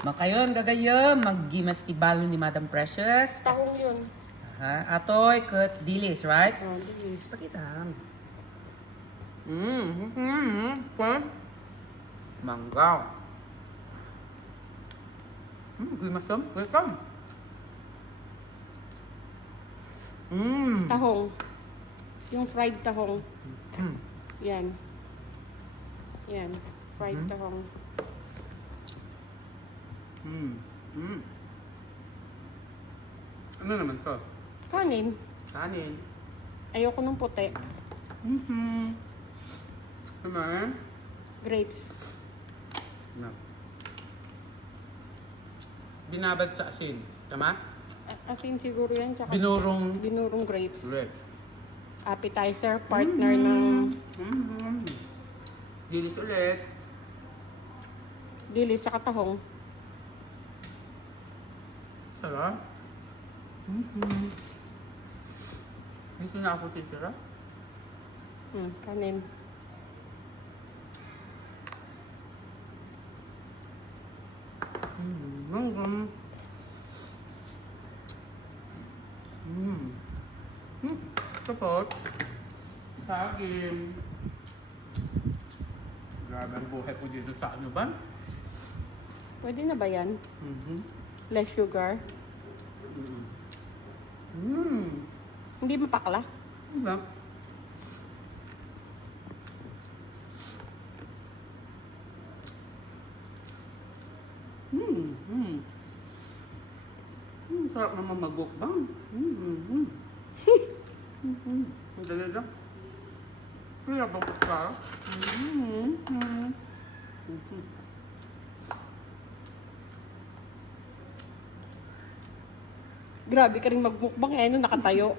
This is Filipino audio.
Makayon gagayom maggimas ti balo ni Madam Precious. Tahong yun. Atoy ket dilis, right? Dilis. Pakitang. Manggaw. Gimasam, welcome. Tahong. Yung fried tahong. Yan. Yan. Fried tahong. Ano naman to? Kanin. Kanin. Ayoko ng puti. Naman? Grapes. No. Binabad sa asin. Tama? Asin siguro yan. Tsaka binurong grapes. Grapes. Appetizer, partner ng Dilis ulit. dilis sa tahong. Sarap. Gusto na ako sisira. Kanin. Tapos, saging. Grabe ang buhay ko dito sa ano ba? Pwede na ba yan? Less sugar. Hindi mapakla? Diba? Sarap naman mag-mukbang. Ang dali lang. Kaya ba ka? Grabe ka rin magmukbang eh, nakatayo.